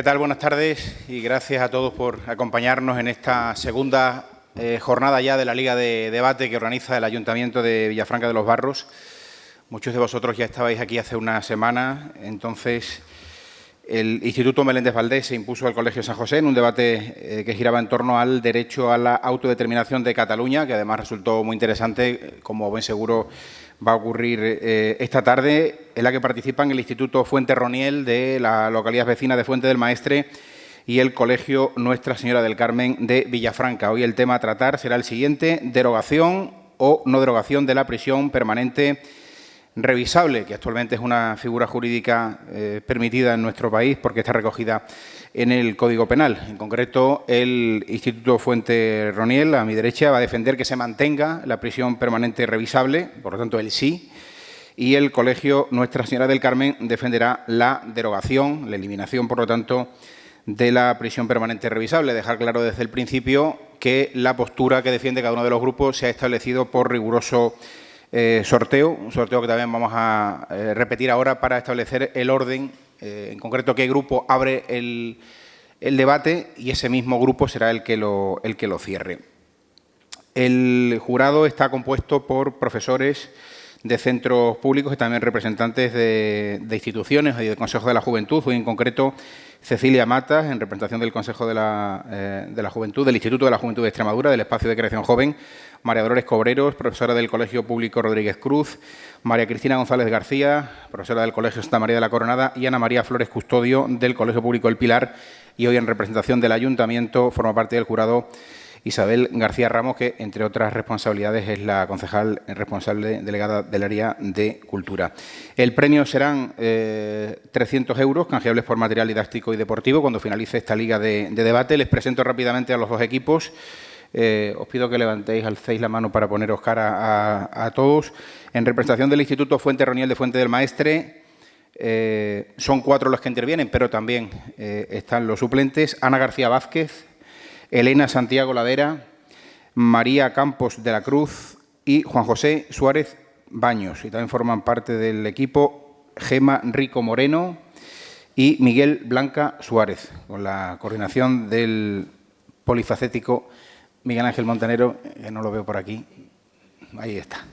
¿Qué tal? Buenas tardes y gracias a todos por acompañarnos en esta segunda jornada ya de la Liga de Debate que organiza el Ayuntamiento de Villafranca de los Barros. Muchos de vosotros ya estabais aquí hace una semana, entonces el Instituto Meléndez Valdés se impuso al Colegio San José en un debate que giraba en torno al derecho a la autodeterminación de Cataluña, que además resultó muy interesante, como buen seguro va a ocurrir esta tarde, en la que participan el Instituto Fuente Roniel de la localidad vecina de Fuente del Maestre y el Colegio Nuestra Señora del Carmen de Villafranca. Hoy el tema a tratar será el siguiente: derogación o no derogación de la prisión permanente revisable, que actualmente es una figura jurídica permitida en nuestro país porque está recogida en el Código Penal. En concreto, el Instituto Fuente Roniel, a mi derecha, va a defender que se mantenga la prisión permanente revisable, por lo tanto, el sí, y el Colegio Nuestra Señora del Carmen defenderá la derogación, la eliminación, por lo tanto, de la prisión permanente revisable. Dejar claro desde el principio que la postura que defiende cada uno de los grupos se ha establecido por riguroso sorteo, un sorteo que también vamos a repetir ahora para establecer el orden, en concreto qué grupo abre el debate, y ese mismo grupo será el que lo cierre. El jurado está compuesto por profesores de centros públicos y también representantes de instituciones y del Consejo de la Juventud. Hoy en concreto Cecilia Matas, en representación del Consejo de la Juventud, del Instituto de la Juventud de Extremadura, del Espacio de Creación Joven; María Dolores Cobreros, profesora del Colegio Público Rodríguez Cruz; María Cristina González García, profesora del Colegio Santa María de la Coronada; y Ana María Flores Custodio, del Colegio Público El Pilar. Y hoy, en representación del Ayuntamiento, forma parte del jurado Isabel García Ramos, que, entre otras responsabilidades, es la concejal responsable delegada del área de Cultura. El premio serán 300 euros, canjeables por material didáctico y deportivo, cuando finalice esta liga de debate. Les presento rápidamente a los dos equipos. Os pido que levantéis, alcéis la mano para poneros cara a todos. En representación del Instituto Fuente Roniel de Fuente del Maestre, son 4 los que intervienen, pero también están los suplentes: Ana García Vázquez, Elena Santiago Ladera, María Campos de la Cruz y Juan José Suárez Baños. Y también forman parte del equipo Gema Rico Moreno y Miguel Blanca Suárez, con la coordinación del polifacético Miguel Ángel Montanero, que no lo veo por aquí. Ahí está.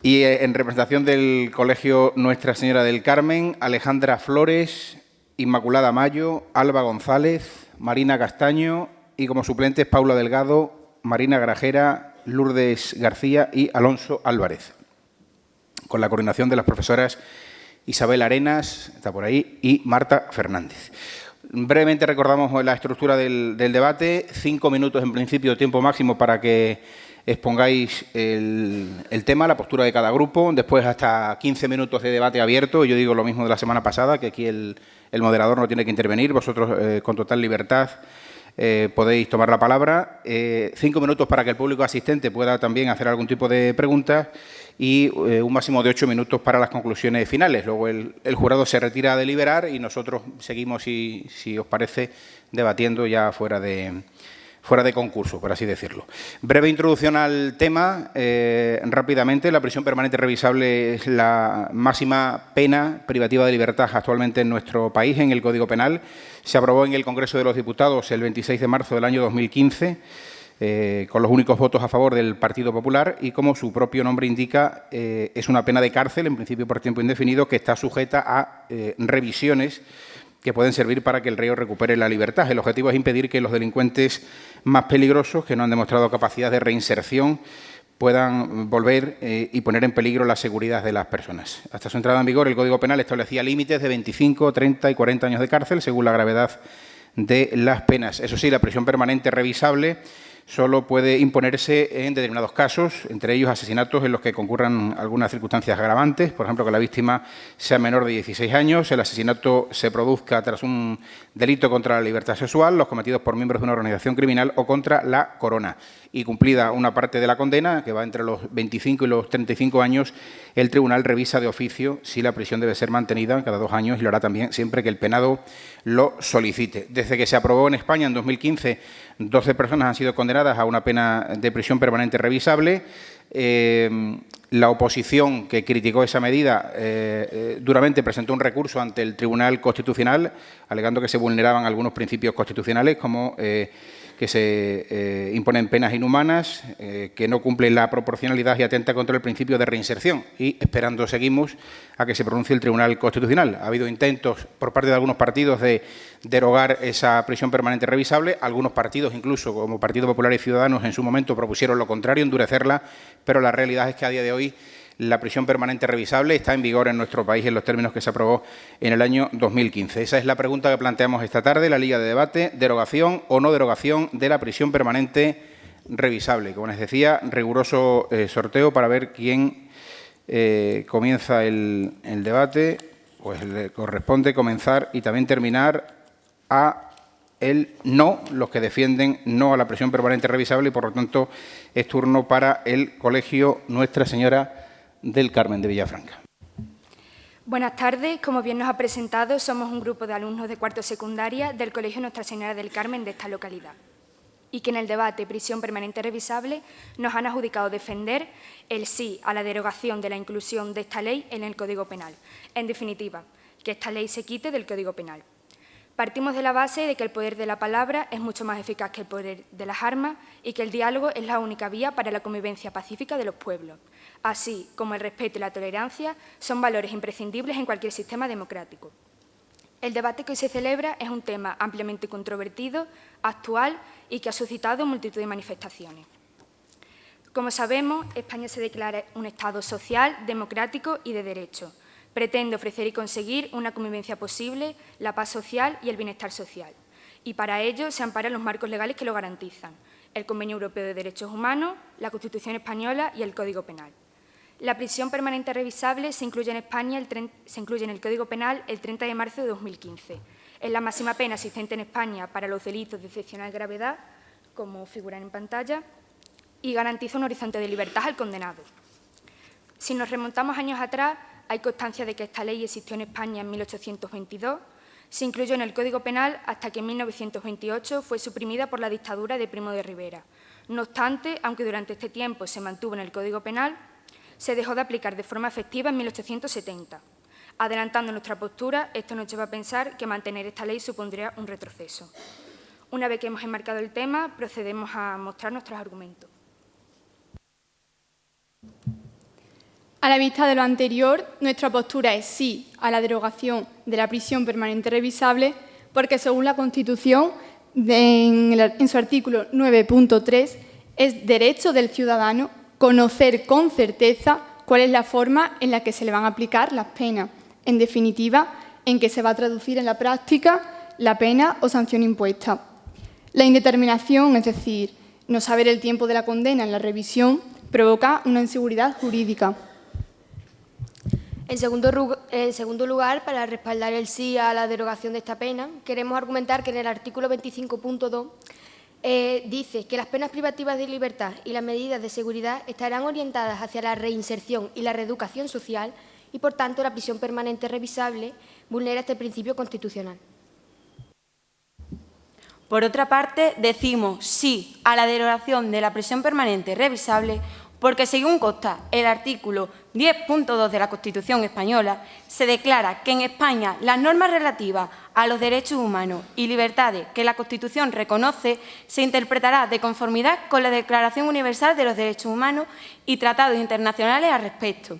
Y en representación del Colegio Nuestra Señora del Carmen, Alejandra Flores, Inmaculada Mayo, Alba González, Marina Castaño, y como suplentes Paula Delgado, Marina Grajera, Lourdes García y Alonso Álvarez, con la coordinación de las profesoras Isabel Arenas, está por ahí, y Marta Fernández. Brevemente recordamos la estructura del debate: 5 minutos en principio, tiempo máximo para que expongáis el tema, la postura de cada grupo. Después hasta 15 minutos de debate abierto. Yo digo lo mismo de la semana pasada, que aquí el moderador no tiene que intervenir. Vosotros, con total libertad, podéis tomar la palabra. 5 minutos para que el público asistente pueda también hacer algún tipo de preguntas, y un máximo de 8 minutos para las conclusiones finales. Luego el jurado se retira a deliberar y nosotros seguimos, si os parece, debatiendo ya fuera de concurso, por así decirlo. Breve introducción al tema. Rápidamente, la prisión permanente revisable es la máxima pena privativa de libertad actualmente en nuestro país, en el Código Penal. Se aprobó en el Congreso de los Diputados el 26 de marzo del año 2015, con los únicos votos a favor del Partido Popular, y, como su propio nombre indica, es una pena de cárcel, en principio por tiempo indefinido, que está sujeta a revisiones que pueden servir para que el reo recupere la libertad. El objetivo es impedir que los delincuentes más peligrosos, que no han demostrado capacidad de reinserción, puedan volver y poner en peligro la seguridad de las personas. Hasta su entrada en vigor, el Código Penal establecía límites de 25, 30 y 40 años de cárcel, según la gravedad de las penas. Eso sí, la prisión permanente revisable solo puede imponerse en determinados casos, entre ellos asesinatos en los que concurran algunas circunstancias agravantes, por ejemplo, que la víctima sea menor de 16 años, el asesinato se produzca tras un delito contra la libertad sexual, los cometidos por miembros de una organización criminal o contra la corona. Y cumplida una parte de la condena, que va entre los 25 y los 35 años, el tribunal revisa de oficio si la prisión debe ser mantenida cada 2 años, y lo hará también siempre que el penado lo solicite. Desde que se aprobó en España en 2015, 12 personas han sido condenadas a una pena de prisión permanente revisable. La oposición que criticó esa medida duramente presentó un recurso ante el Tribunal Constitucional, alegando que se vulneraban algunos principios constitucionales, como que se imponen penas inhumanas, que no cumplen la proporcionalidad y atenta contra el principio de reinserción. Y esperando seguimos a que se pronuncie el Tribunal Constitucional. Ha habido intentos por parte de algunos partidos de derogar esa prisión permanente revisable. Algunos partidos, incluso como Partido Popular y Ciudadanos, en su momento propusieron lo contrario, endurecerla, pero la realidad es que a día de hoy la prisión permanente revisable está en vigor en nuestro país en los términos que se aprobó en el año 2015. Esa es la pregunta que planteamos esta tarde, la Liga de Debate: derogación o no derogación de la prisión permanente revisable. Como les decía, riguroso sorteo para ver quién comienza el debate. Pues le corresponde comenzar y también terminar a el no, los que defienden no a la prisión permanente revisable, y por lo tanto es turno para el Colegio Nuestra Señora del Carmen de Villafranca. Buenas tardes. Como bien nos ha presentado, somos un grupo de alumnos de cuarto secundaria del Colegio Nuestra Señora del Carmen de esta localidad, y que en el debate prisión permanente revisable nos han adjudicado defender el sí a la derogación de la inclusión de esta ley en el Código Penal. En definitiva, que esta ley se quite del Código Penal. Partimos de la base de que el poder de la palabra es mucho más eficaz que el poder de las armas y que el diálogo es la única vía para la convivencia pacífica de los pueblos, así como el respeto y la tolerancia son valores imprescindibles en cualquier sistema democrático. El debate que hoy se celebra es un tema ampliamente controvertido, actual y que ha suscitado multitud de manifestaciones. Como sabemos, España se declara un Estado social, democrático y de derecho. Pretende ofrecer y conseguir una convivencia posible, la paz social y el bienestar social. Y para ello se amparan los marcos legales que lo garantizan: el Convenio Europeo de Derechos Humanos, la Constitución Española y el Código Penal. La prisión permanente revisable se incluye en España en el Código Penal el 30 de marzo de 2015. Es la máxima pena existente en España para los delitos de excepcional gravedad, como figuran en pantalla, y garantiza un horizonte de libertad al condenado. Si nos remontamos años atrás, hay constancia de que esta ley existió en España en 1822, se incluyó en el Código Penal hasta que en 1928 fue suprimida por la dictadura de Primo de Rivera. No obstante, aunque durante este tiempo se mantuvo en el Código Penal, se dejó de aplicar de forma efectiva en 1870. Adelantando nuestra postura, esto nos lleva a pensar que mantener esta ley supondría un retroceso. Una vez que hemos enmarcado el tema, procedemos a mostrar nuestros argumentos. A la vista de lo anterior, nuestra postura es sí a la derogación de la prisión permanente revisable, porque según la Constitución, en su artículo 9.3, es derecho del ciudadano conocer con certeza cuál es la forma en la que se le van a aplicar las penas. En definitiva, en que se va a traducir en la práctica la pena o sanción impuesta. La indeterminación, es decir, no saber el tiempo de la condena en la revisión, provoca una inseguridad jurídica. En segundo lugar, para respaldar el sí a la derogación de esta pena, queremos argumentar que en el artículo 25.2 dice que las penas privativas de libertad y las medidas de seguridad estarán orientadas hacia la reinserción y la reeducación social y, por tanto, la prisión permanente revisable vulnera este principio constitucional. Por otra parte, decimos sí a la derogación de la prisión permanente revisable porque, según consta el artículo 10.2 de la Constitución española, se declara que en España las normas relativas a los derechos humanos y libertades que la Constitución reconoce se interpretará de conformidad con la Declaración Universal de los Derechos Humanos y tratados internacionales al respecto.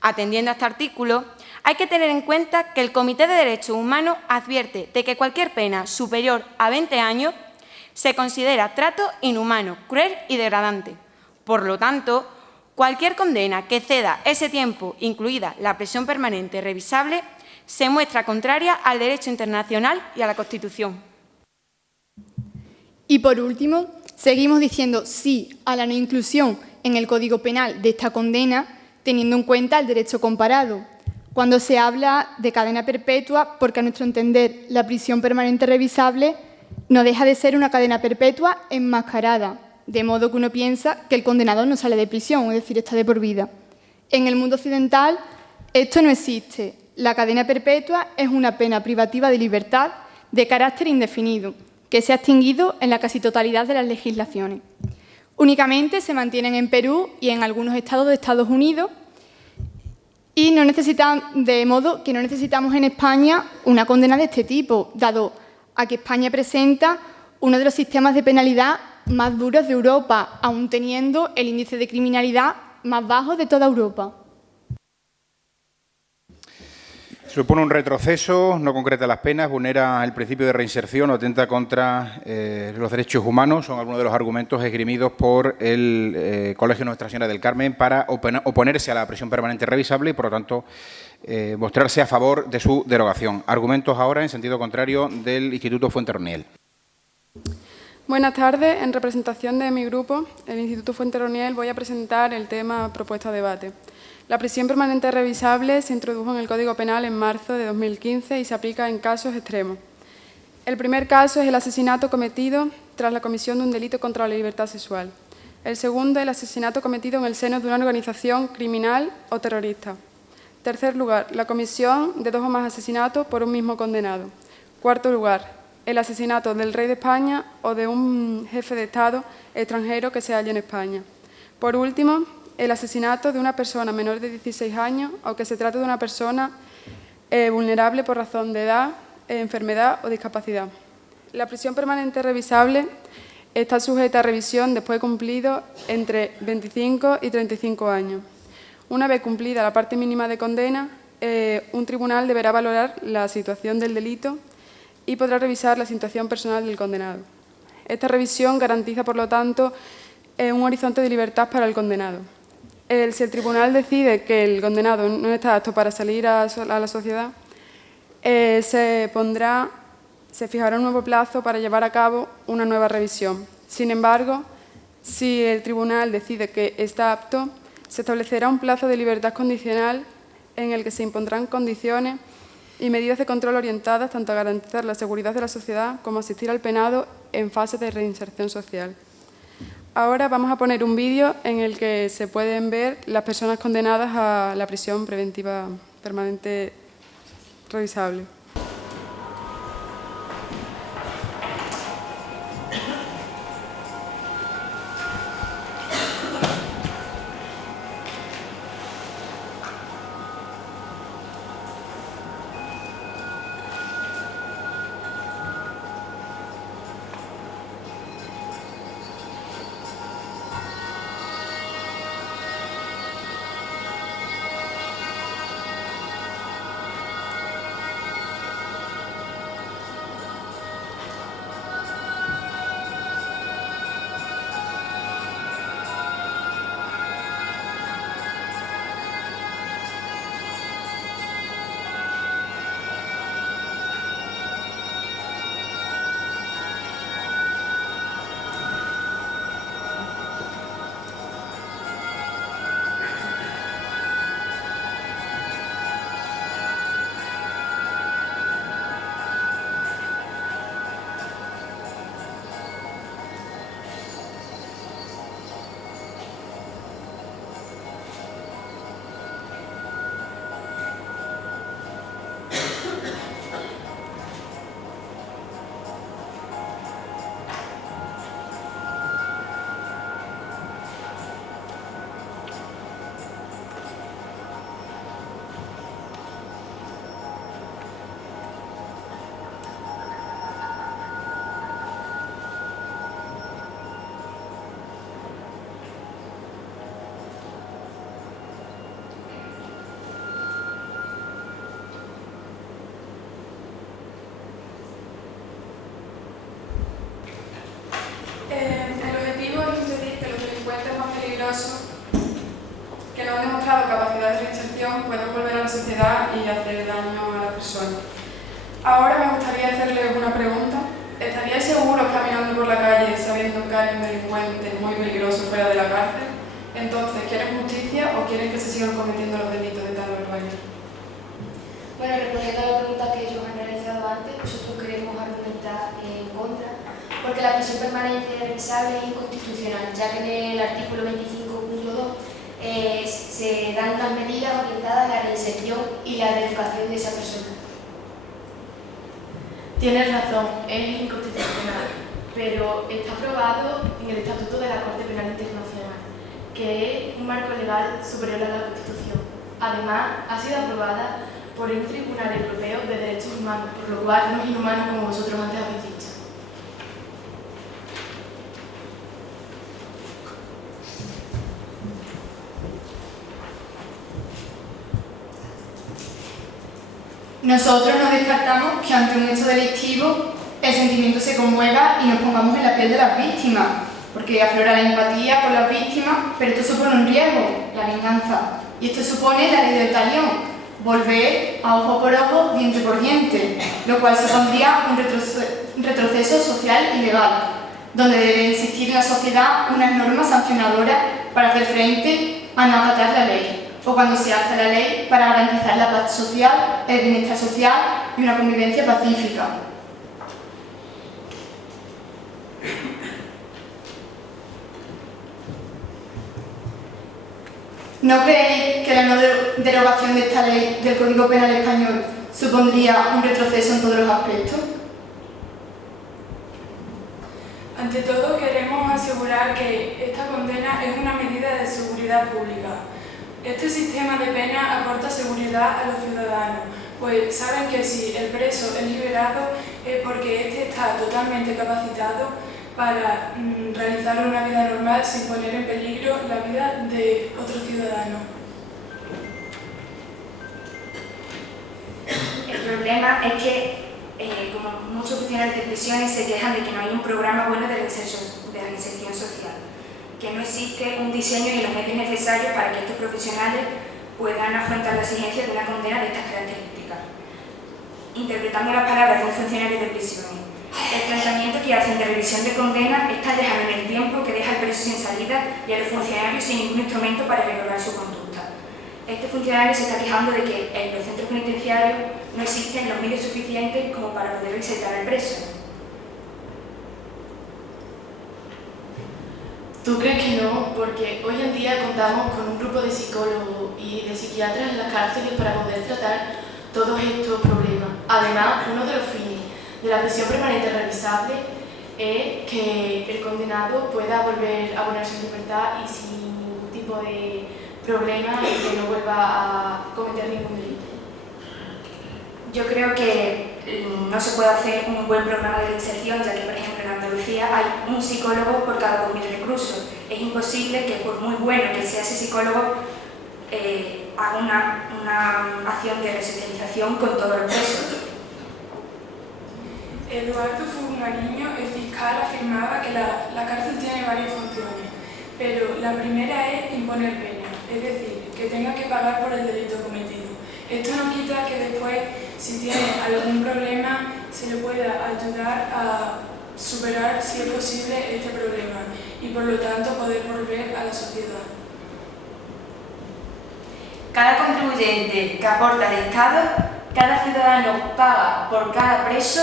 Atendiendo a este artículo, hay que tener en cuenta que el Comité de Derechos Humanos advierte de que cualquier pena superior a 20 años se considera trato inhumano, cruel y degradante. Por lo tanto, cualquier condena que ceda ese tiempo, incluida la prisión permanente revisable, se muestra contraria al derecho internacional y a la Constitución. Y por último, seguimos diciendo sí a la no inclusión en el Código Penal de esta condena, teniendo en cuenta el derecho comparado, cuando se habla de cadena perpetua, porque a nuestro entender la prisión permanente revisable no deja de ser una cadena perpetua enmascarada, de modo que uno piensa que el condenado no sale de prisión, es decir, está de por vida. En el mundo occidental esto no existe. La cadena perpetua es una pena privativa de libertad de carácter indefinido, que se ha extinguido en la casi totalidad de las legislaciones. Únicamente se mantienen en Perú y en algunos estados de Estados Unidos, y de modo que no necesitamos en España una condena de este tipo, dado a que España presenta uno de los sistemas de penalidad más duros de Europa, aun teniendo el índice de criminalidad más bajo de toda Europa. Supone un retroceso, no concreta las penas, vulnera el principio de reinserción o atenta contra los derechos humanos. Son algunos de los argumentos esgrimidos por el Colegio Nuestra Señora del Carmen para oponerse a la prisión permanente revisable y, por lo tanto, mostrarse a favor de su derogación. Argumentos ahora en sentido contrario del Instituto Fuenterroniel. Buenas tardes. En representación de mi grupo, el Instituto Fuenterroniel, voy a presentar el tema propuesto a debate. La prisión permanente revisable se introdujo en el Código Penal en marzo de 2015 y se aplica en casos extremos. El primer caso es el asesinato cometido tras la comisión de un delito contra la libertad sexual. El segundo, el asesinato cometido en el seno de una organización criminal o terrorista. Tercer lugar, la comisión de 2 o más asesinatos por un mismo condenado. Cuarto lugar, el asesinato del rey de España o de un jefe de Estado extranjero que se halle en España. Por último, el asesinato de una persona menor de 16 años o que se trate de una persona vulnerable por razón de edad, enfermedad o discapacidad. La prisión permanente revisable está sujeta a revisión después de cumplido entre 25 y 35 años. Una vez cumplida la parte mínima de condena, un tribunal deberá valorar la situación del delito y podrá revisar la situación personal del condenado. Esta revisión garantiza, por lo tanto, un horizonte de libertad para el condenado. Si el tribunal decide que el condenado no está apto para salir a la sociedad, se fijará un nuevo plazo para llevar a cabo una nueva revisión. Sin embargo, si el tribunal decide que está apto, se establecerá un plazo de libertad condicional en el que se impondrán condiciones y medidas de control orientadas tanto a garantizar la seguridad de la sociedad como a asistir al penado en fase de reinserción social. Ahora vamos a poner un vídeo en el que se pueden ver las personas condenadas a la prisión preventiva permanente revisable. Que no han demostrado capacidad de reinserción pueden volver a la sociedad y hacer daño a la persona. Ahora me gustaría hacerles una pregunta. ¿Estaríais seguros caminando por la calle sabiendo que hay un delincuente muy peligroso fuera de la cárcel? Entonces, ¿quieren justicia o quieren que se sigan cometiendo los delitos de tal barbarie? Bueno, respondiendo a la pregunta que ellos han realizado antes, nosotros queremos argumentar en contra, porque la prisión permanente revisable es inconstitucional, ya que en el artículo 25.2 se dan unas medidas orientadas a la reinserción y la reeducación de esa persona. Tienes razón, es inconstitucional. pero está aprobado en el Estatuto de la Corte Penal Internacional, que es un marco legal superior a la Constitución. Además, ha sido aprobada por el Tribunal Europeo de Derechos Humanos, por lo cual no es inhumano como vosotros antes habéis dicho. Nosotros no descartamos que ante un hecho delictivo el sentimiento se conmueva y nos pongamos en la piel de las víctimas, porque aflora la empatía con las víctimas, pero esto supone un riesgo, la venganza. Y esto supone la ley del talión, volver a ojo por ojo, diente por diente, lo cual supondría un retroceso social y legal, donde debe existir en la sociedad unas normas sancionadoras para hacer frente a no acatar la ley, o cuando se acta la ley para garantizar la paz social, el bienestar social y una convivencia pacífica. ¿No creéis que la no derogación de esta ley del Código Penal español supondría un retroceso en todos los aspectos? Ante todo, queremos asegurar que esta condena es una medida de seguridad pública. Este sistema de pena aporta seguridad a los ciudadanos, pues saben que si el preso es liberado es porque éste está totalmente capacitado para realizar una vida normal sin poner en peligro la vida de otro ciudadano. El problema es que, como muchos funcionarios de prisiones se quejan de que no hay un programa bueno de la inserción social, que no existe un diseño ni los medios necesarios para que estos profesionales puedan afrontar las exigencias de una condena de estas características. Interpretando las palabras de un funcionario de prisiones, el tratamiento que hacen de revisión de condena está lejano en el tiempo que deja al preso sin salida y a los funcionarios sin ningún instrumento para regular su conducta. Este funcionario se está quejando de que en los centros penitenciarios no existen los medios suficientes como para poder reinsertar al preso. ¿Tú crees que no? Porque hoy en día contamos con un grupo de psicólogos y de psiquiatras en las cárceles para poder tratar todos estos problemas. Además, uno de los fines de la prisión permanente revisable es que el condenado pueda volver a ponerse en libertad y sin ningún tipo de problema y que no vuelva a cometer ningún delito. Yo creo que no se puede hacer un buen programa de inserción, ya que, por ejemplo, en Andalucía hay un psicólogo por cada 2.000 reclusos. Es imposible que, por muy bueno que sea ese psicólogo, haga una acción de resocialización con todos los presos. Eduardo Fugariño, el fiscal, afirmaba que la cárcel tiene varias funciones, pero la primera es imponer pena, es decir, que tenga que pagar por el delito cometido. Esto no quita que después, si tiene algún problema, se le pueda ayudar a superar, si es posible, este problema y por lo tanto poder volver a la sociedad. Cada contribuyente que aporta al Estado, cada ciudadano paga por cada preso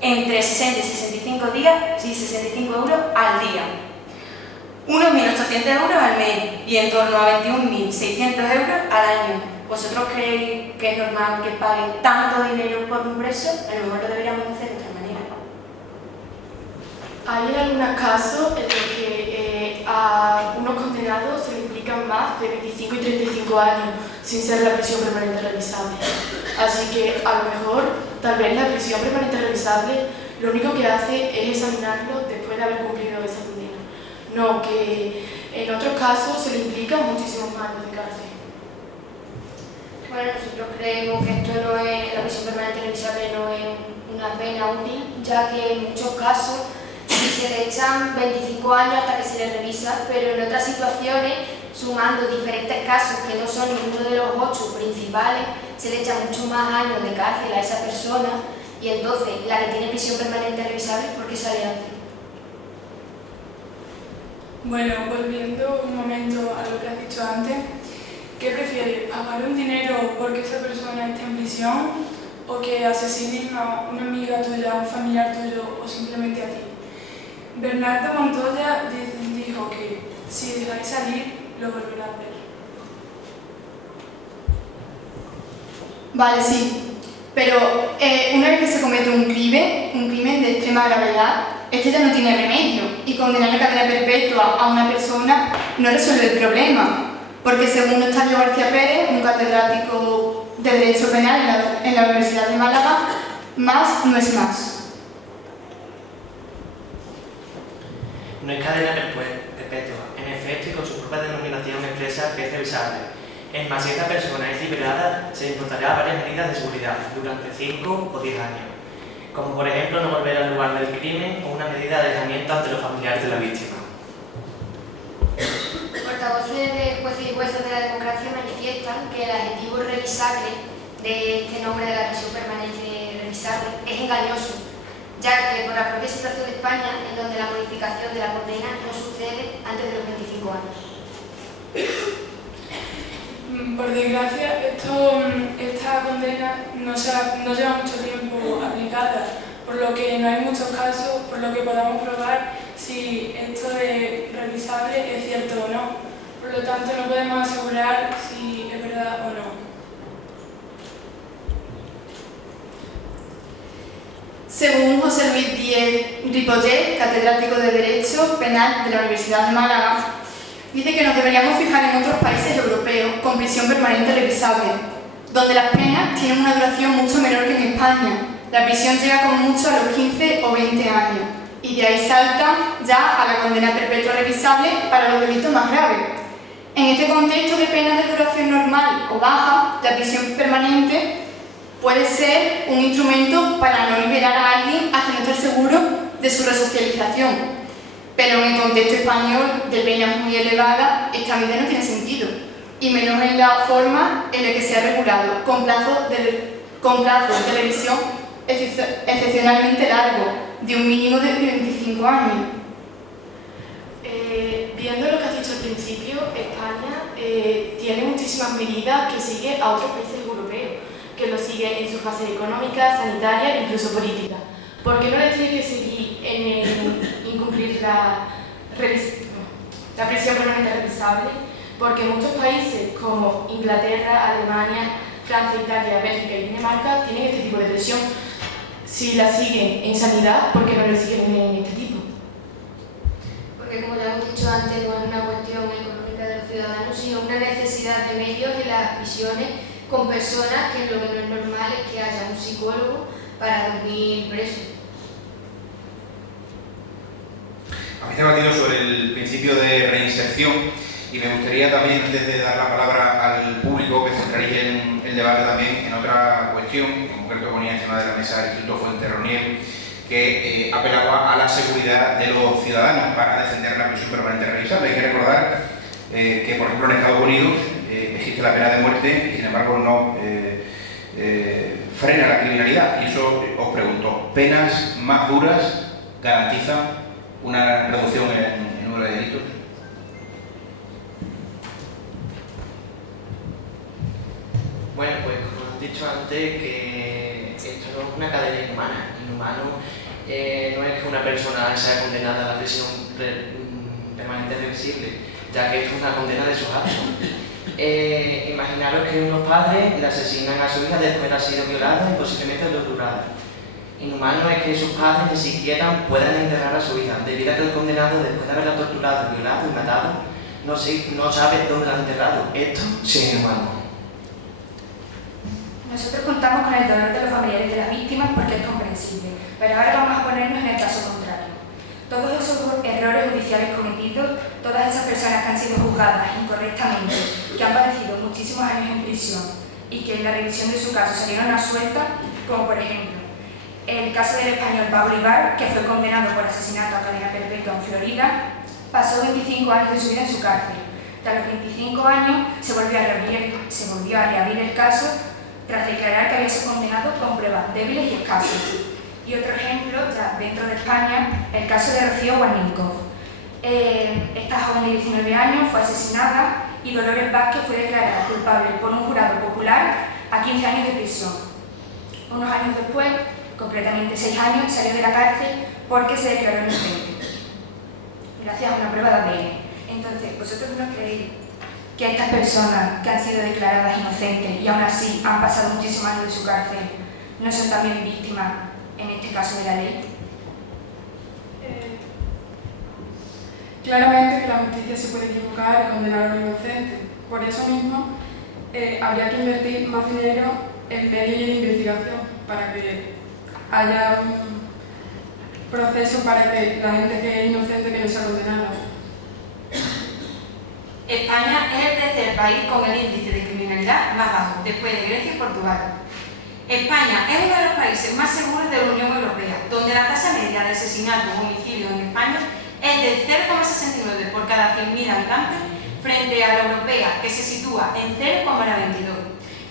entre 60 y 65 días y 65 euros al día. Unos 1.800 euros al mes y en torno a 21.600 euros al año. ¿Vosotros creéis que es normal que paguen tanto dinero por un preso? A lo mejor lo deberíamos hacer de otra manera. Hay algunos casos en los que a unos condenados se le implican más de 25 y 35 años sin ser la prisión permanente revisable. Así que a lo mejor, tal vez la prisión permanente revisable lo único que hace es examinarlo después de haber cumplido esa condena. No, que en otros casos se le implican muchísimos más años de cárcel. Bueno, nosotros creemos que esto no es, la prisión permanente revisable no es una pena útil, ya que en muchos casos sí se le echan 25 años hasta que se le revisa, pero en otras situaciones, sumando diferentes casos que no son ninguno de los 8 principales, se le echa mucho más años de cárcel a esa persona y entonces la que tiene prisión permanente revisable, ¿por qué sale antes? Bueno, volviendo un momento a lo que has dicho antes, ¿qué prefieres? ¿Pagar un dinero porque esa persona esté en prisión o que asesinen a una amiga tuya, a un familiar tuyo o simplemente a ti? Bernardo Montoya dijo que si dejáis salir, lo volverá a ver. Vale, sí, pero una vez que se comete un crimen de extrema gravedad, este ya no tiene remedio y condenar a cadena perpetua a una persona no resuelve el problema, porque según Octavio García Pérez, un catedrático de Derecho Penal en la Universidad de Málaga, más no es más. No es cadena perpetua, en efecto, y con su propia denominación expresa que es revisable. Es más, si esta persona es liberada, se imputará varias medidas de seguridad durante 5 o 10 años, como por ejemplo no volver al lugar del crimen o una medida de alejamiento ante los familiares de la víctima. Portavoces de jueces y juezas de la democracia manifiestan que el adjetivo revisable de este nombre de la prisión permanente revisable es engañoso, ya que por la propia situación de España, en donde la modificación de la condena no sucede antes de los 25 años. Por desgracia, esta condena no lleva mucho tiempo aplicada, por lo que no hay muchos casos por lo que podamos probar si esto de revisable es cierto o no. Por lo tanto, no podemos asegurar si es verdad o no. Según José Luis Díez Ripollet, catedrático de Derecho Penal de la Universidad de Málaga, dice que nos deberíamos fijar en otros países europeos con prisión permanente revisable, donde las penas tienen una duración mucho menor que en España. La prisión llega como mucho a los 15 o 20 años y de ahí salta ya a la condena perpetua revisable para los delitos más graves. En este contexto de penas de duración normal o baja, la prisión permanente puede ser un instrumento para no liberar a alguien hasta no estar seguro de su resocialización. Pero en el contexto español de penas muy elevadas, esta medida no tiene sentido, y menos en la forma en la que se ha regulado, con plazos de revisión excepcionalmente largos, de un mínimo de 25 años. Viendo lo que has dicho al principio, España tiene muchísimas medidas que sigue a otros países europeos, que lo sigue en su fase económica, sanitaria e incluso política. ¿Por qué no les tiene que seguir en incumplir la prisión permanente revisable? Porque muchos países como Inglaterra, Alemania, Francia, Italia, Bélgica y Dinamarca tienen este tipo de prisión. Si la siguen en sanidad, ¿por qué no lo siguen en este tipo? Porque, como ya hemos dicho antes, no es una cuestión económica de los ciudadanos, sino una necesidad de medios en las prisiones con personas que lo que no es normal es que haya un psicólogo para dormir preso. Habéis debatido sobre el principio de reinserción y me gustaría también, antes de dar la palabra al público, que centraréis el debate también en otra cuestión, en concreto ponía encima de la mesa el Instituto Fuenterroniel, que apelaba a la seguridad de los ciudadanos para defender la prisión permanente revisable. Hay que recordar que, por ejemplo, en Estados Unidos existe la pena de muerte y, sin embargo, no frena la criminalidad. Y eso os pregunto, ¿penas más duras garantizan una reducción en el número de delitos? Bueno, pues como he dicho antes, que esto no es una cadena inhumana. Inhumano no es que una persona sea condenada a la prisión permanente reversible, ya que esto es una condena de sus actos. Imaginaros que unos padres le asesinan a su hija después de haber sido violada y posiblemente torturada. Inhumano es que sus padres ni siquiera puedan enterrar a su hija, debido a que el condenado, después de haberla torturado, violado y matado, no sabe dónde la han enterrado. Esto sí es inhumano. Nosotros contamos con el dolor de los familiares de las víctimas porque es comprensible, pero ahora vamos a ponernos en el caso contrario. Todos esos errores judiciales cometidos, todas esas personas que han sido juzgadas incorrectamente, que han padecido muchísimos años en prisión y que en la revisión de su caso salieron absueltas, como por ejemplo el caso del español Pablo Ibar, que fue condenado por asesinato a cadena perpetua en Florida, pasó 25 años de su vida en su cárcel. Tras los 25 años se volvió a reabrir el caso tras declarar que había sido condenado con pruebas débiles y escasas. Y otro ejemplo, ya dentro de España, el caso de Rocío Guarninkov. Esta joven de 19 años fue asesinada y Dolores Vázquez fue declarada culpable por un jurado popular a 15 años de prisión. Unos años después, concretamente 6 años, salió de la cárcel porque se declaró inocente, gracias a una prueba de ADN. Entonces, ¿vosotros no creéis que estas personas que han sido declaradas inocentes y aún así han pasado muchísimos años de su cárcel no son también víctimas, en este caso, de la ley? Claramente que la justicia se puede equivocar y condenar a un inocente. Por eso mismo, habría que invertir más dinero en medios y en investigación para que haya un proceso para que la gente que es inocente que no sea condenada. España es el tercer país con el índice de criminalidad más bajo, después de Grecia y Portugal. España es uno de los países más seguros de la Unión Europea, donde la tasa media de asesinato o homicidio en España es de 0,69 por cada 100.000 habitantes, frente a la europea, que se sitúa en 0,22.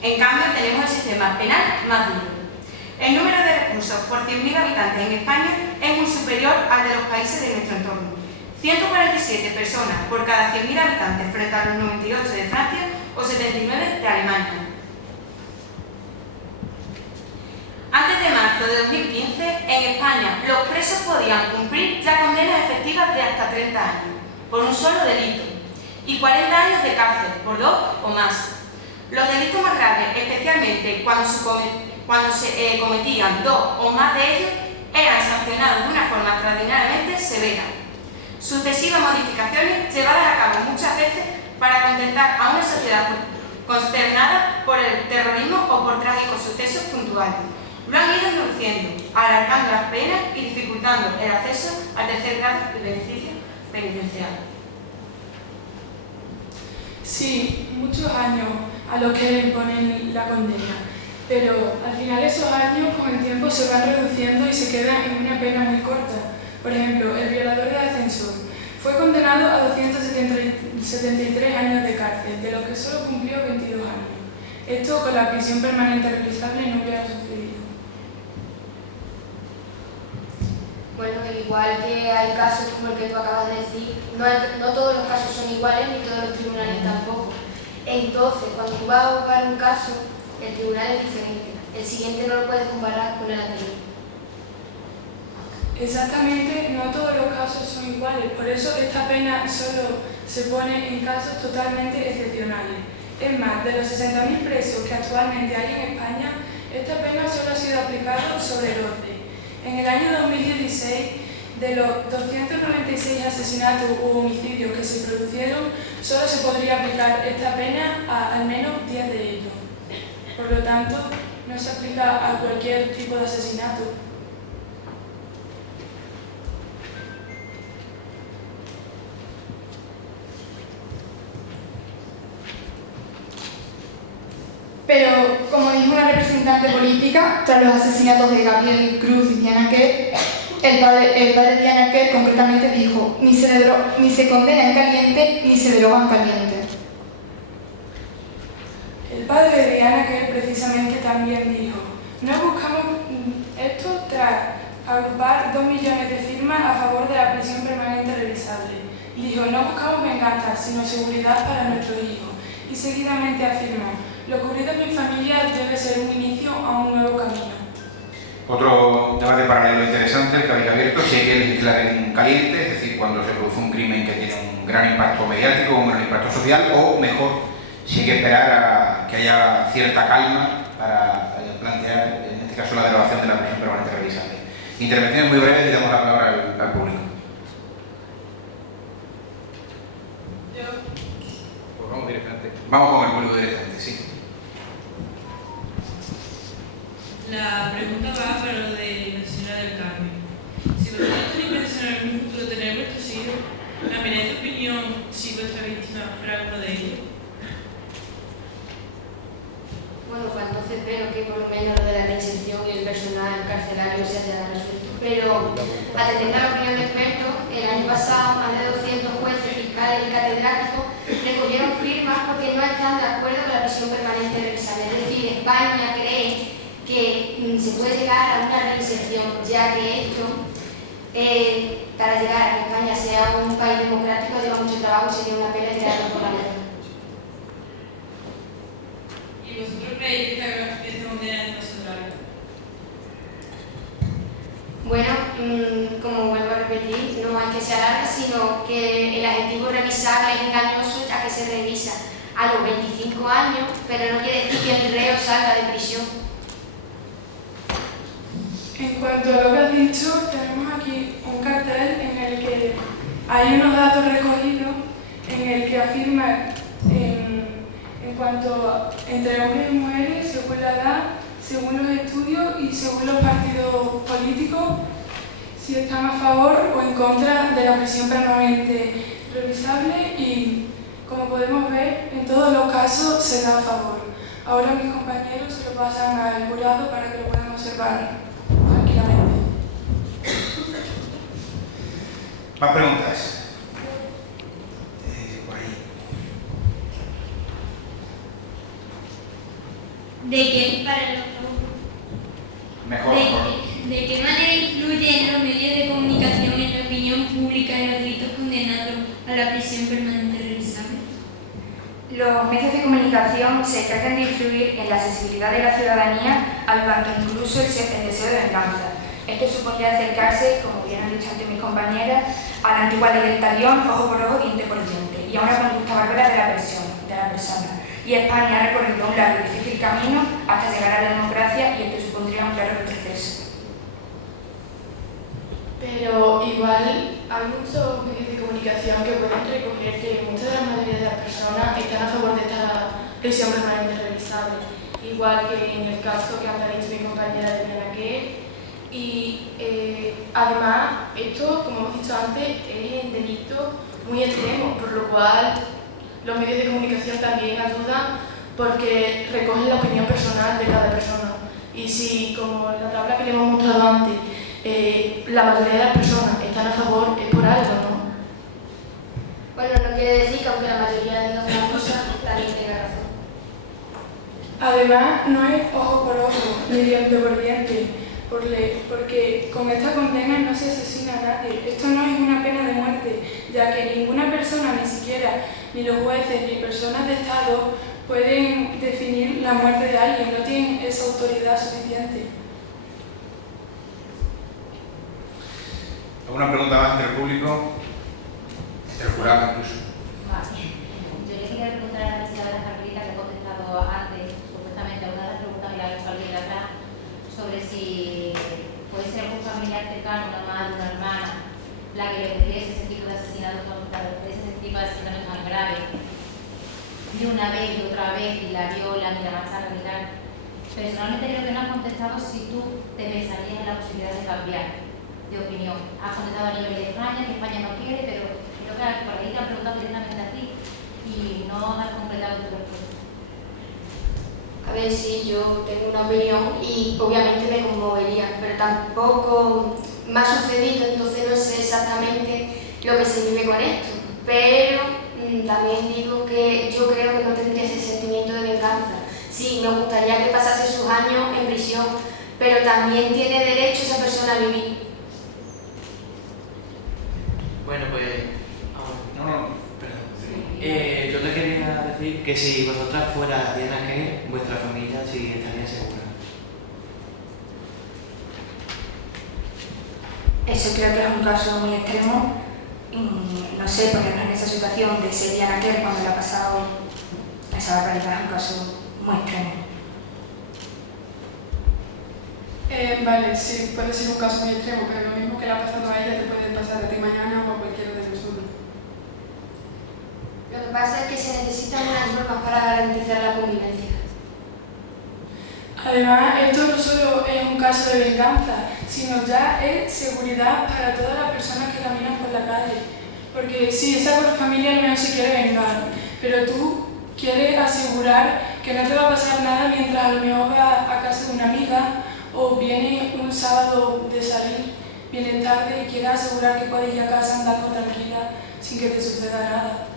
En cambio, tenemos el sistema penal más duro. El número de reclusos por 100.000 habitantes en España es muy superior al de los países de nuestro entorno. 147 personas por cada 100.000 habitantes frente a los 98 de Francia o 79 de Alemania. Antes de marzo de 2015, en España, los presos podían cumplir ya condenas efectivas de hasta 30 años, por un solo delito, y 40 años de cárcel, por 2 o más. Los delitos más graves, especialmente cuando se cometían 2 o más de ellos, eran sancionados de una forma extraordinariamente severa. Sucesivas modificaciones llevadas a cabo muchas veces para contentar a una sociedad consternada por el terrorismo o por trágicos sucesos puntuales. Lo han ido introduciendo, alargando las penas y dificultando el acceso al tercer grado de beneficio penitenciario. Sí, muchos años a los que le imponen la condena, pero al final esos años con el tiempo se van reduciendo y se quedan en una pena muy corta. Por ejemplo, el violador de ascensor fue condenado a 273 años de cárcel, de los que solo cumplió 22 años. Esto con la prisión permanente revisable no hubiera sucedido. Bueno, igual que hay casos como el que tú acabas de decir, no todos los casos son iguales ni todos los tribunales tampoco. Entonces, cuando tú vas a juzgar un caso, el tribunal es diferente. El siguiente no lo puedes comparar con el anterior. Exactamente, no todos los casos son iguales, por eso esta pena solo se pone en casos totalmente excepcionales. Es más, de los 60.000 presos que actualmente hay en España, esta pena solo ha sido aplicada sobre 12. En el año 2016, de los 296 asesinatos u homicidios que se produjeron, solo se podría aplicar esta pena a al menos 10 de ellos. Por lo tanto, no se aplica a cualquier tipo de asesinato. Pero, como dijo una representante política, tras los asesinatos de Gabriel Cruz y Diana Quer, el padre de Diana Quer concretamente dijo: ni se condena en caliente, ni se deroga en caliente. El padre de Diana Quer precisamente también dijo: no buscamos esto tras agrupar 2 millones de firmas a favor de la prisión permanente revisable. Dijo: no buscamos venganza, sino seguridad para nuestros hijos. Y seguidamente afirmó: lo ocurrido en mi familia debe ser un inicio a un nuevo camino. Otro debate paralelo interesante, el que habéis abierto, si hay que legislar en caliente, es decir, cuando se produce un crimen que tiene un gran impacto mediático, un gran impacto social, o mejor, si hay que esperar a que haya cierta calma para plantear, en este caso, la derogación de la prisión permanente revisable. Intervenciones muy breves y damos la palabra al público. Pues vamos directamente. Vamos con el público directamente, sí. La pregunta va para lo de la señora del Carmen. Si vosotros tenéis pensado en un futuro tener vuestros hijos, ¿cambiaréis de opinión si vuestra víctima fuera uno de ellos? Bueno, pues entonces espero que por lo menos lo de la reinserción y el personal carcelario se haya resuelto. Pero, atendiendo a la opinión de expertos, el año pasado más de 200 jueces, fiscales y catedráticos recogieron firmas porque no están de acuerdo con la prisión permanente revisable. Es decir, España cree que se puede llegar a una reinserción, ya que esto, para llegar a que España sea un país democrático, lleva mucho trabajo y sería una pena tirarlo por la borda. ¿Y vosotros creéis que esta condena es demasiado larga? Bueno, como vuelvo a repetir, no hay que ser larga, sino que el adjetivo revisable es engañoso, ya que se revisa a los 25 años, pero no quiere decir que el reo salga de prisión. En cuanto a lo que has dicho, tenemos aquí un cartel en el que hay unos datos recogidos en el que afirma en cuanto entre hombres y mujeres, según la edad, según los estudios y según los partidos políticos, si están a favor o en contra de la prisión permanente revisable, y como podemos ver, en todos los casos se da a favor. Ahora mis compañeros se lo pasan al jurado para que lo puedan observar tranquilamente. ¿Más preguntas? Por ahí. ¿De qué manera influyen los medios de comunicación en la opinión pública en los delitos condenados a la prisión permanente revisable? Los medios de comunicación se encargan de influir en la sensibilidad de la ciudadanía, avivando incluso el deseo de venganza. Esto supondría acercarse, como bien han dicho antes mis compañeras, a la antigua ley del talión, ojo por ojo, diente por diente, y a una conducta bárbara de la persona. Y España ha recorrido un largo y difícil camino hasta llegar a la democracia, y esto supondría un claro retroceso. Pero igual hay muchos medios de comunicación que pueden recoger que muchas de la mayoría de las personas están a favor de esta prisión permanente revisable, igual que en el caso que ha dicho mi compañera de Diana Kerr. Y además, esto, como hemos dicho antes, es un delito muy extremo, por lo cual los medios de comunicación también ayudan porque recogen la opinión personal de cada persona. Y si, como la tabla que le hemos mostrado antes, la mayoría de las personas están a favor, es por algo, ¿no? Bueno, no quiere decir que aunque la mayoría diga una cosa, también tenga razón. Además, no es ojo por ojo, ni diente por diente, por ley, porque con esta condena no se asesina a nadie. Esto no es una pena de muerte, ya que ninguna persona, ni siquiera ni los jueces ni personas de Estado, pueden definir la muerte de alguien, no tienen esa autoridad suficiente. ¿Alguna pregunta más entre el público? Entre el jurado incluso. Yo le quería preguntar a la investigadora Carmelita, que ha contestado antes, supuestamente, a una de las preguntas que le ha hecho alguien de atrás, sobre si puede ser algún familiar cercano, una madre, una hermana, la que le ocurriese ese tipo de asesinato tan grave, de una vez y otra vez, y la violan y la machacan y tal. Personalmente creo que no has contestado si tú te pensarías en la posibilidad de cambiar de opinión. Has contestado a nivel de España, que España no quiere, pero creo que por ahí te han preguntado directamente a ti y no has completado tu respuesta. A ver, sí, yo tengo una opinión y obviamente me conmovería, pero tampoco me ha sucedido, entonces no sé exactamente lo que se vive con esto. Pero también digo que yo creo que no tendría ese sentimiento de venganza. Sí, me gustaría que pasase sus años en prisión, pero también tiene derecho esa persona a vivir. Bueno, pues... perdón. Yo te quería decir que si vosotras fueras Diana Kerr, vuestra familia sí estaría segura. Eso creo que es un caso muy extremo. No sé, ponernos en esa situación de ser Diana Kerr cuando le ha pasado esa barbaridad es un caso muy extremo. Vale, sí, puede ser un caso muy extremo, pero lo mismo que le ha pasado a ella te puede pasar a ti mañana o a cualquiera de nosotros. Lo que pasa es que se necesitan unas normas para garantizar la convivencia. Además, esto no solo es un caso de venganza, sino ya es seguridad para todas las personas que caminan por la calle. Porque sí, esa familia al menos se quiere vengar, pero tú quieres asegurar que no te va a pasar nada mientras a lo mejor vas a casa de una amiga o viene un sábado de salir, vienes tarde y quieres asegurar que puedes ir a casa andando tranquila sin que te suceda nada.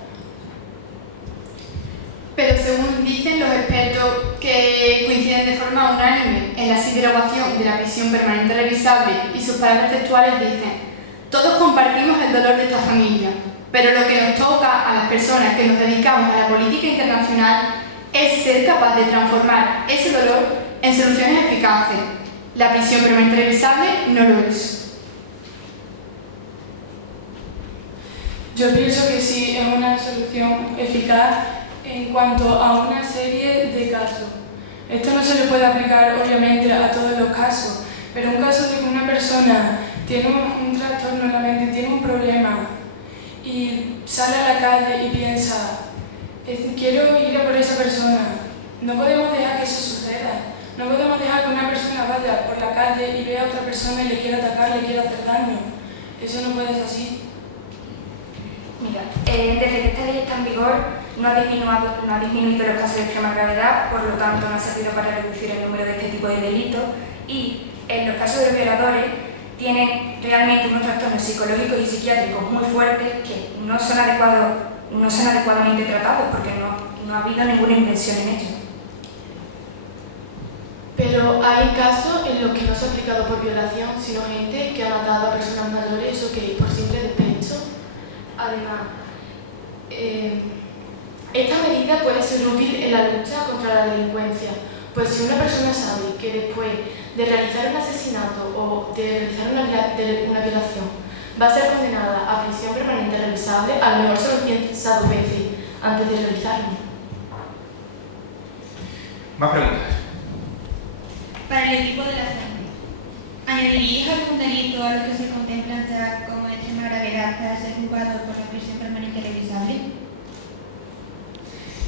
Pero según dicen los expertos que coinciden de forma unánime en la derogación de la prisión permanente revisable y sus palabras textuales dicen: todos compartimos el dolor de esta familia, pero lo que nos toca a las personas que nos dedicamos a la política internacional es ser capaz de transformar ese dolor en soluciones eficaces. La prisión permanente revisable no lo es. Yo pienso que sí es una solución eficaz en cuanto a una serie de casos. Esto no se le puede aplicar obviamente a todos los casos, pero un caso de que una persona tiene un trastorno en la mente, tiene un problema y sale a la calle y piensa, quiero ir a por esa persona. No podemos dejar que eso suceda. No podemos dejar que una persona vaya por la calle y vea a otra persona y le quiera atacar, le quiera hacer daño. Eso no puede ser así. Mira, desde que esta ley está en vigor no ha disminuido los casos de extrema gravedad, por lo tanto no ha servido para reducir el número de este tipo de delitos, y en los casos de violadores tienen realmente unos trastornos psicológicos y psiquiátricos muy fuertes que no son adecuadamente tratados porque no ha habido ninguna inversión en ello. Pero hay casos en los que no se ha aplicado por violación, sino gente que ha matado a personas mayores o que por simple despecho. Además, esta medida puede ser útil en la lucha contra la delincuencia, pues si una persona sabe que después de realizar un asesinato o de realizar una violación va a ser condenada a prisión permanente revisable, a lo mejor se lo piensa dos veces antes de realizarlo. ¿Más preguntas? Para el equipo de la zona, ¿añadiríais algún delito a los que se contemplan ya como de extrema gravedad para ser juzgado por la prisión permanente revisable?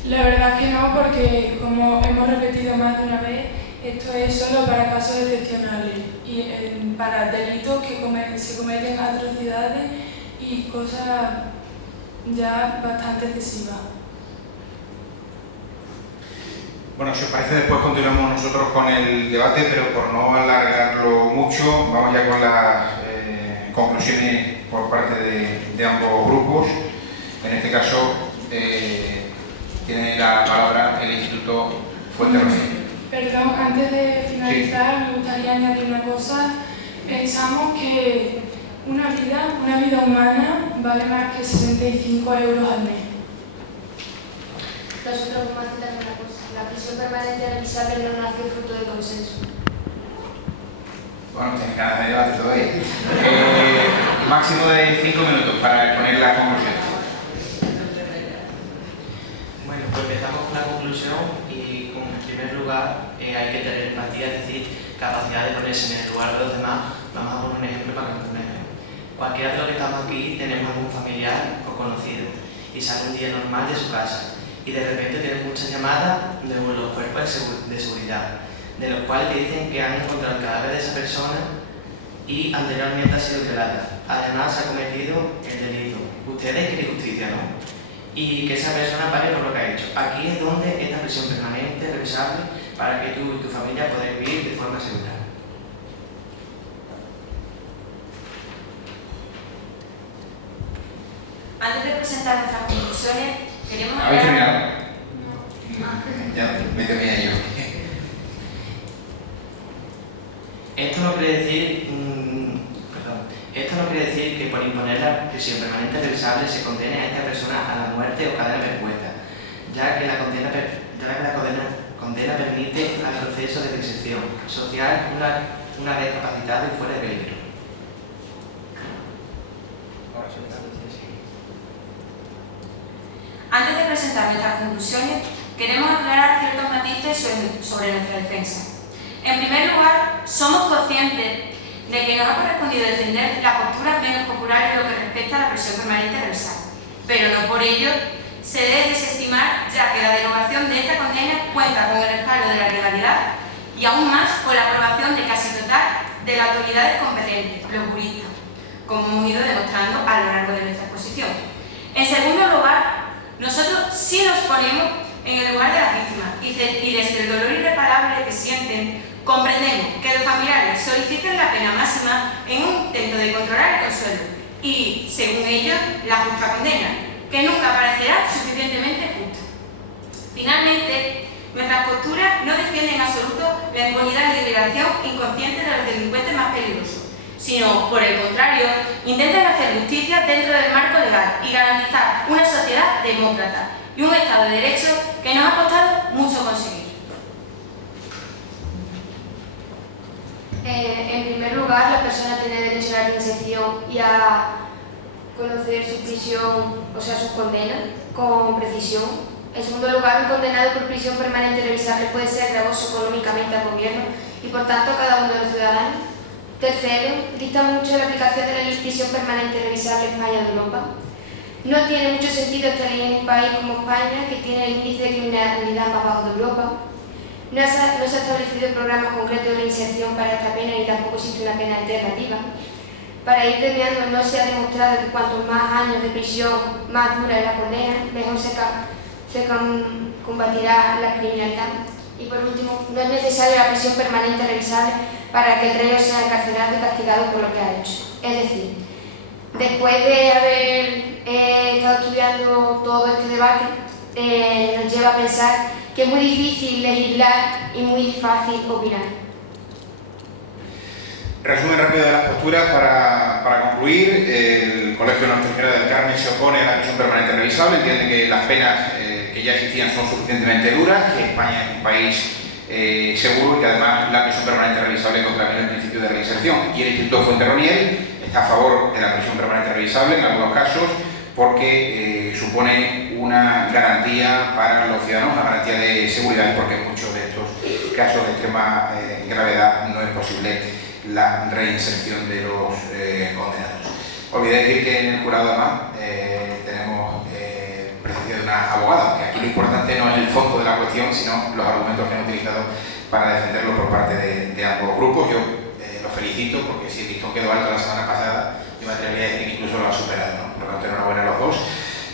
La verdad que no, porque como hemos repetido más de una vez, esto es solo para casos excepcionales y para delitos que se cometen atrocidades y cosas ya bastante excesivas. Bueno, si os parece, después continuamos nosotros con el debate, pero por no alargarlo mucho, vamos ya con las conclusiones por parte de ambos grupos. En este caso, tiene la palabra el Instituto Fuenterroniel. Perdón, antes de finalizar, me gustaría añadir una cosa. Pensamos que una vida humana vale más que 65 euros al mes. Nosotros vamos a citar una cosa. La prisión permanente revisable no nació fruto del consenso. Bueno, tenéis ganas de debate todavía. Máximo de 5 minutos para exponer la conclusión. Bueno, pues empezamos con la conclusión y en primer lugar hay que tener empatía, es decir, capacidad de ponerse en el lugar de los demás. Vamos a poner un ejemplo para que entendamos. Cualquiera de los que estamos aquí tenemos algún familiar o conocido y sale un día normal de su casa y de repente tienen muchas llamadas de los cuerpos de seguridad, de los cuales te dicen que han encontrado el cadáver de esa persona y anteriormente ha sido violada. Además se ha cometido el delito. Ustedes quieren justicia, ¿no? Y que esa persona pague por lo que ha hecho. Aquí es donde esta prisión permanente, revisable, para que tú y tu familia podáis vivir de forma segura. Antes de presentar nuestras conclusiones, queremos ¿Habéis terminado? Ya, me temía yo. Esto no quiere decir que por imponer la prisión permanente revisable se condene a esta persona a la muerte o cadena perpetua, ya que la condena permite al proceso de reinserción social una vez capacitado y fuera de peligro. Antes de presentar nuestras conclusiones, queremos aclarar ciertos matices sobre nuestra defensa. En primer lugar, somos conscientes de que nos ha correspondido defender las posturas menos populares en lo que respecta a la prisión permanente revisable, pero no por ello se debe desestimar, ya que la derogación de esta condena cuenta con el respaldo de la legalidad y aún más con la aprobación de casi total de las autoridades competentes, los juristas, como hemos ido demostrando a lo largo de nuestra exposición. En segundo lugar, nosotros sí nos ponemos en el lugar de las víctimas y desde el dolor irreparable que sienten, comprendemos que los familiares soliciten la pena máxima en un intento de controlar el consuelo y, según ellos, la justa condena, que nunca parecerá suficientemente justa. Finalmente, nuestras posturas no defienden en absoluto la impunidad y liberación inconsciente de los delincuentes más peligrosos, sino, por el contrario, intentan hacer justicia dentro del marco legal y garantizar una sociedad demócrata y un Estado de Derecho que nos ha costado mucho conseguir. En primer lugar, la persona tiene derecho a la reinserción y a conocer su prisión, o sea, sus condenas, con precisión. En segundo lugar, un condenado por prisión permanente revisable puede ser gravoso económicamente al gobierno y, por tanto, a cada uno de los ciudadanos. Tercero, dista mucho la aplicación de la ley prisión permanente revisable en España de Europa. No tiene mucho sentido esta ley en un país como España, que tiene el índice de criminalidad más bajo de Europa. No se ha establecido programas concretos de reinserción para esta pena y tampoco existe una pena alternativa. Para ir terminando, no se ha demostrado que cuantos más años de prisión, más dura es la condena, mejor se combatirá la criminalidad. Y por último, no es necesaria la prisión permanente revisable para que el reo sea encarcelado y castigado por lo que ha hecho. Es decir, después de haber estado estudiando todo este debate, nos lleva a pensar que es muy difícil legislar y muy fácil opinar. Resumen rápido de las posturas para concluir. El Colegio Nuestra Señora del Carmen se opone a la prisión permanente revisable, entiende que las penas que ya existían son suficientemente duras, que España es un país seguro y que además la prisión permanente revisable contraviene el principio de reinserción. Y el Instituto Fuenterroniel está a favor de la prisión permanente revisable en algunos casos porque supone una garantía para los ciudadanos, una garantía de seguridad, porque en muchos de estos casos de extrema gravedad no es posible la reinserción de los condenados. Olvidé decir que en el jurado además tenemos presencia de una abogada, que aquí lo importante no es el fondo de la cuestión, sino los argumentos que han utilizado para defenderlo por parte de ambos grupos. Yo los felicito porque si el listón quedó alto la semana pasada, yo me atrevería a decir que incluso lo ha superado, ¿no? Por lo tanto, enhorabuena a los dos.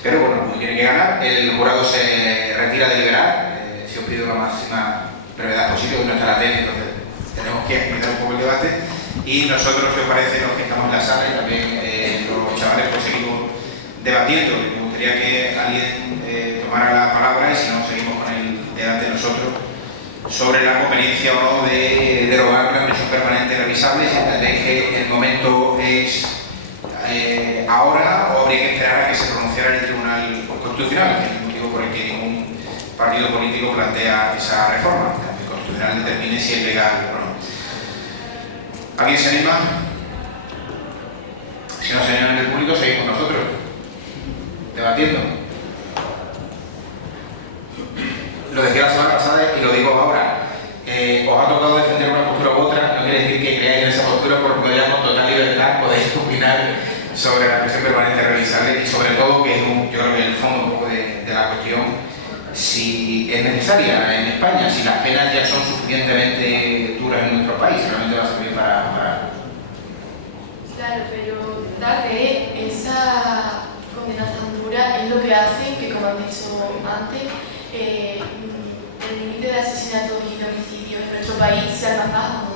Pero bueno, uno tiene que ganar. El jurado se retira de deliberar. Si os pido la máxima brevedad posible, hoy no está la tele, entonces tenemos que agilizar un poco el debate. Y nosotros, si os parece, los que estamos en la sala y también los chavales, pues seguimos debatiendo. Me gustaría que alguien tomara la palabra y si no, seguimos con el debate nosotros sobre la conveniencia o no de derogar la prisión permanente revisable, si entendéis que el momento es ahora o habría que esperar a que se pronunciara el Tribunal Constitucional, que es el motivo por el que ningún partido político plantea esa reforma, que el Constitucional determine si es legal o no. ¿Alguien se anima? Si no se anima en el público, seguimos nosotros debatiendo. Lo decía la semana pasada y lo digo ahora. Os ha tocado defender una postura u otra, no quiere decir que creáis en esa postura, porque ya con total libertad podéis opinar sobre la prisión permanente revisable y sobre todo, que es yo creo que es el fondo un poco de la cuestión, si es necesaria en España, si las penas ya son suficientemente duras en nuestro país, realmente va a servir para... Claro, pero tal vez esa condena tan dura es lo que hace que, como han dicho antes, el límite de asesinatos y de homicidios en nuestro país sea más bajo.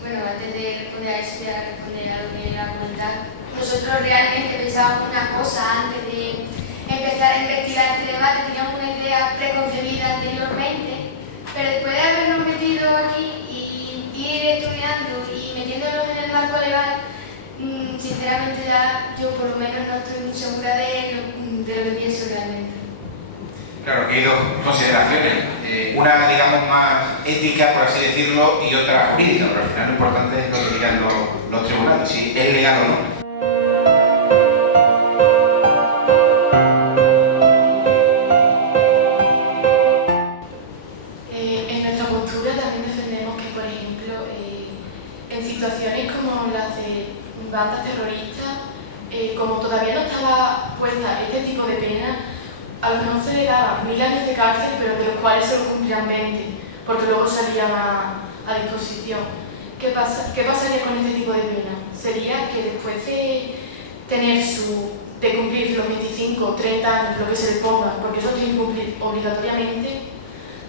Bueno, antes de responder a eso, voy a responder a lo que iba a comentar. Nosotros realmente pensábamos una cosa antes de empezar a investigar este debate, teníamos una idea preconcebida anteriormente, pero después de habernos metido aquí y ir estudiando y metiéndonos en el marco legal, sinceramente ya yo por lo menos no estoy muy segura de lo que pienso realmente. Claro, que hay dos consideraciones, una digamos más ética, por así decirlo, y otra jurídica, pero al final lo importante es lo que digan los tribunales, si es legal o no. En nuestra postura también defendemos que, por ejemplo, en situaciones como las de bandas terroristas, como todavía no estaba puesta este tipo de pena, a lo mejor se le daban 1000 años de cárcel, pero de los cuales se lo cumplían 20, porque luego salían a disposición. ¿Qué pasaría con este tipo de pena? Sería que después de cumplir los 25 o 30 años, lo que se le ponga, porque eso tiene que cumplir obligatoriamente,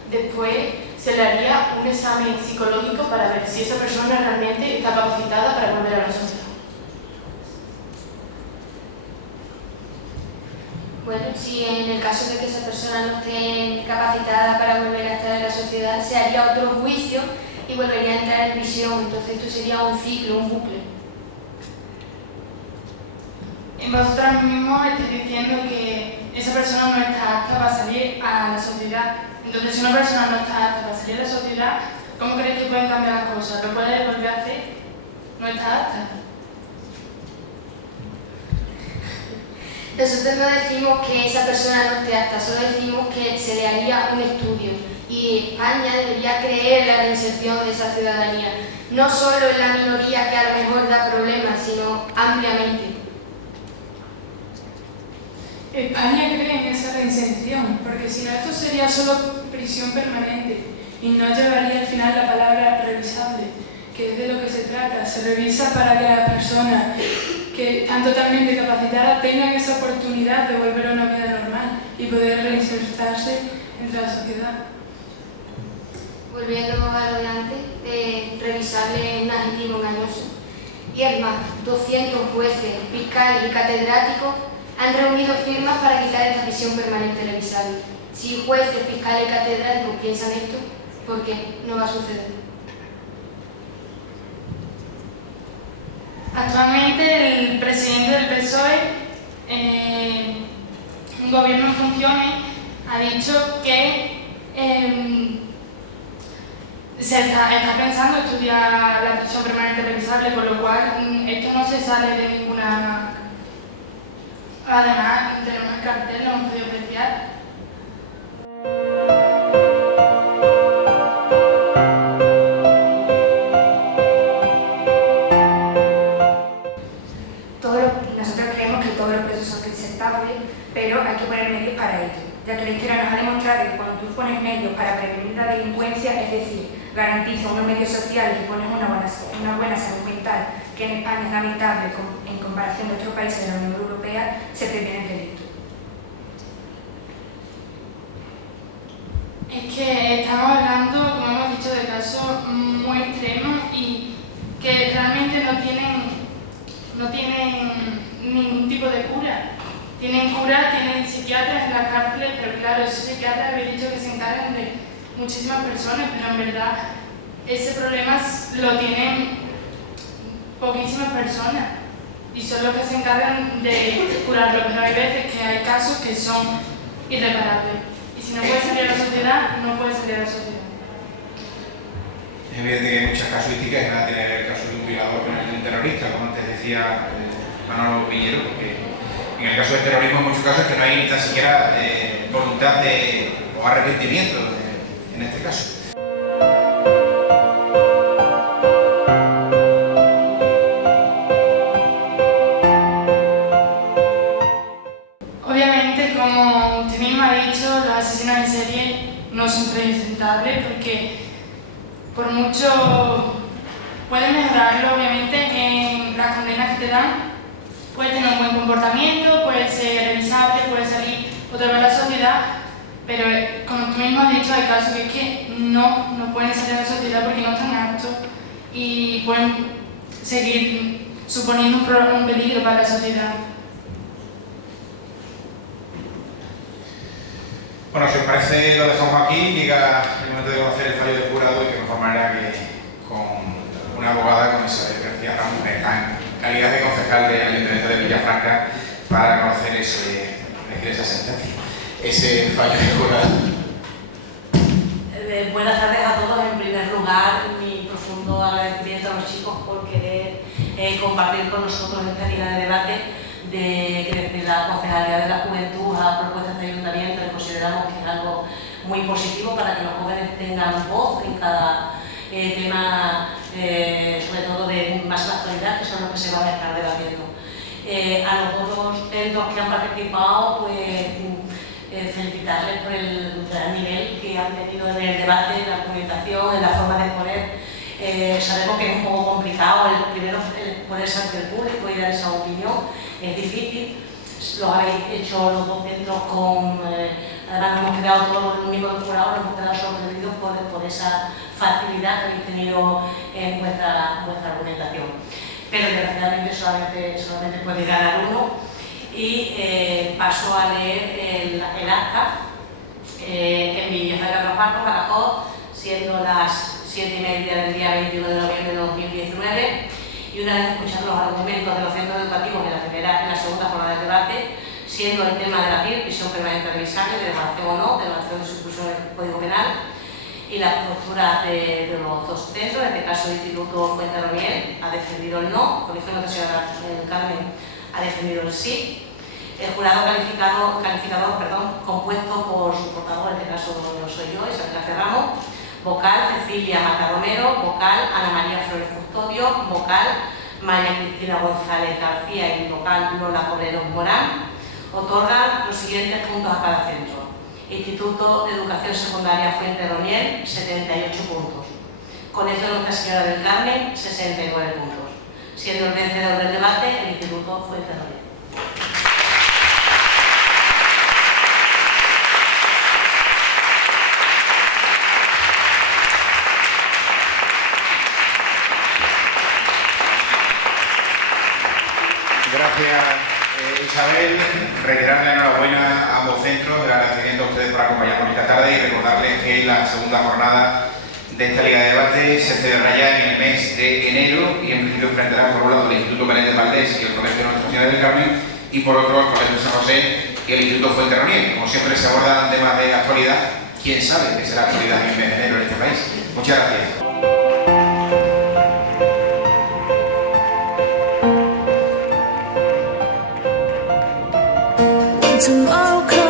después se le haría un examen psicológico para ver si esa persona realmente está capacitada para volver a la sociedad. Bueno, si en el caso de que esa persona no esté capacitada para volver a estar en la sociedad, se haría otro juicio y volvería a entrar en prisión. Entonces esto sería un ciclo, un bucle. Vosotros mismos estáis diciendo que esa persona no está apta para salir a la sociedad. Entonces, si una persona no está apta para salir a la sociedad, ¿cómo creéis que pueden cambiar las cosas? ¿Lo puede volver a hacer? No está apta. Nosotros no decimos que esa persona no esté apta, solo decimos que se le haría un estudio y España debería creer en la reinserción de esa ciudadanía, no solo en la minoría que a lo mejor da problemas, sino ampliamente. España cree en esa reinserción, porque si no esto sería solo prisión permanente y no llevaría al final la palabra revisable, que es de lo que se trata. Se revisa para que la persona que están totalmente capacitada tenga esa oportunidad de volver a una vida normal y poder reinsertarse entre la sociedad. Volviendo a lo de antes, revisable es un adjetivo engañoso. Y es más, 200 jueces, fiscales y catedráticos han reunido firmas para quitar esta prisión permanente revisable. Si jueces, fiscales y catedráticos piensan esto, ¿por qué no va a suceder? Actualmente el presidente del PSOE, un gobierno en funciones, ha dicho que se está pensando estudiar la prisión permanente revisable, con lo cual esto no se sale de ninguna... Además, tenemos el cartel, lo hemos podido apreciar. Nosotros creemos que todos los presos son reinsertables, pero hay que poner medios para ello, ya que la historia nos ha demostrado que cuando tú pones medios para prevenir la delincuencia, es decir, garantiza unos medios sociales y pones una buena salud mental, que en España es lamentable en comparación de otros países de la Unión Europea, se previene el delito. Es que estamos hablando, como hemos dicho, de casos muy extremos y que realmente no tienen ningún tipo de cura. Tienen cura, tienen psiquiatras en las cárceles, pero claro, esos psiquiatras habéis dicho que se encargan de muchísimas personas, pero en verdad ese problema lo tienen poquísimas personas y son los que se encargan de curarlo, pero hay veces que hay casos que son irreparables y si no puede salir a la sociedad, no puede salir a la sociedad. Es evidente que hay muchas casuísticas que van a tener el caso de un violador con el de un terrorista, como antes decía Manolo Piñero, porque en el caso del terrorismo en muchos casos es que no hay ni tan siquiera voluntad o arrepentimiento en este caso. Obviamente, como usted mismo ha dicho, los asesinos en serie no son presentables porque por mucho pueden mejorarlo, obviamente, en las condenas que te dan. Puede tener un buen comportamiento, puede ser revisable, puede salir otra vez a la sociedad, pero como tú mismo has dicho, hay casos que es que no pueden salir a la sociedad porque no están aptos y pueden seguir suponiendo un peligro para la sociedad. Bueno, si os parece, lo dejamos aquí. Llega el momento de conocer el fallo del jurado y que mejor manera que con una abogada, con Isabel García Ramos, que está en calidad de concejal del Ayuntamiento de Villafranca, para conocer esa sentencia, ese fallo del jurado. Buenas tardes a todos. En primer lugar, mi profundo agradecimiento a los chicos por querer compartir con nosotros esta línea de debate que desde la Concejalía de la Juventud a propuestas de ayuntamiento consideramos que es algo muy positivo para que los jóvenes tengan voz en cada tema, sobre todo de más la actualidad, que son los que se van a estar debatiendo. A los otros los que han participado, pues felicitarles por el gran nivel que han tenido en el debate, en la argumentación, en la forma de exponer. Sabemos que es un poco complicado primero ponerse ante el público y dar esa opinión, es difícil. Lo habéis hecho los dos centros con... además hemos quedado todos los miembros del jurado, hemos quedado sorprendidos por esa facilidad que habéis tenido en vuestra argumentación. Pero desgraciadamente solamente puede ganar uno y paso a leer el acta en Villafranca de los Barros, Badajoz, siendo las 7:30 del día 21 de noviembre de 2019, y una vez escuchando los argumentos de los centros educativos en la segunda jornada de debate, siendo el tema de la PIR, prisión permanente revisable, de derogación o no, de derogación de su inclusión en el Código Penal, y las posturas de los dos centros, en este caso el Instituto Fuenterroniel ha defendido el no, el Colegio Nuestra Señora del Carmen ha defendido el sí. El jurado calificador, compuesto por su portavoz, en este caso soy yo, Isabel García Ramos, vocal Cecilia Mata Romero, vocal Ana María Flores Custodio, vocal María Cristina González García y vocal Lola Cobreros Morán, Otorgan los siguientes puntos a cada centro. Instituto de Educación Secundaria Fuenterroniel, 78 puntos. Colegio Nuestra Señora del Carmen, 69 puntos. Siendo el vencedor del debate el Instituto Fuenterroniel. Gracias, Isabel. Reiterarle la enhorabuena a ambos centros, el agradecimiento a ustedes por acompañarnos esta tarde y recordarles que la segunda jornada de esta Liga de Debate se celebrará ya en el mes de enero y en principio enfrentará por un lado el Instituto Menéndez Valdés y el Colegio Nuestra Señora del Carmen y por otro el Colegio de San José y el Instituto Fuenterroniel. Como siempre se abordan temas de actualidad, quién sabe qué será actualidad en el mes de enero en este país. Muchas gracias. Tomorrow comes